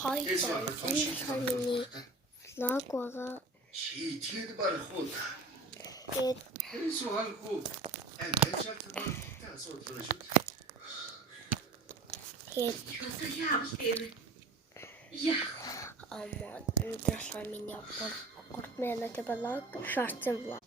Хоёрын хамгийн лог байгаа. Тэгээд Драслаа миний аппар 3 минут блог шортсон блог.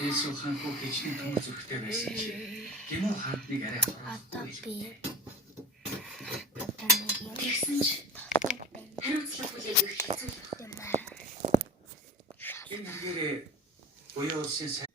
Ээсүү ханхуу хичнээн төмөр зүрхтэй байсан чи гэмүү хаадныг арай Одоо би Тэгсэн ч хариуцлага хүлээх хэцүү юм байна. энэ нэгээрээ буяа улсын сайн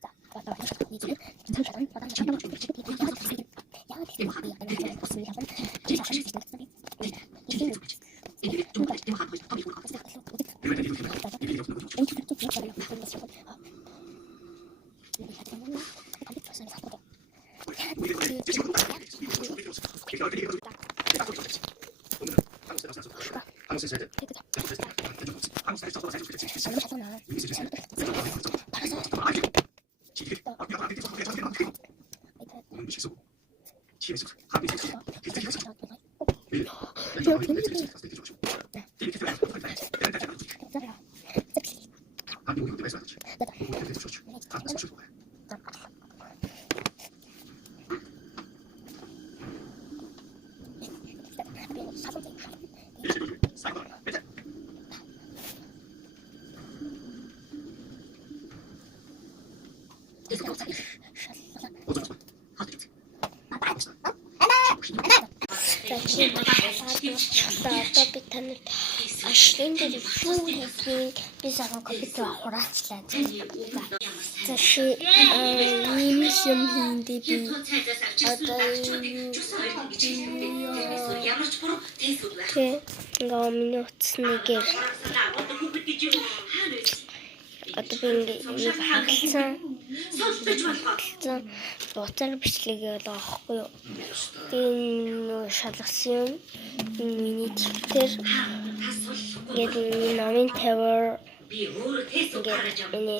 одоо би танад ашигын дээр юу хийх би саран компьютер хураачлаа. За ши нэмс юм hindi би одоо ямар ч буруу тэнцүүд байх. ингээ миний утасныгээр одоо би ингээ хагцсан буцаар бичлэгээ бол авахгүй юу. Би шалгасан юм миний тэлтэр ингээд миний номын тавар Би өөрөө тест гаргаж авах. энэ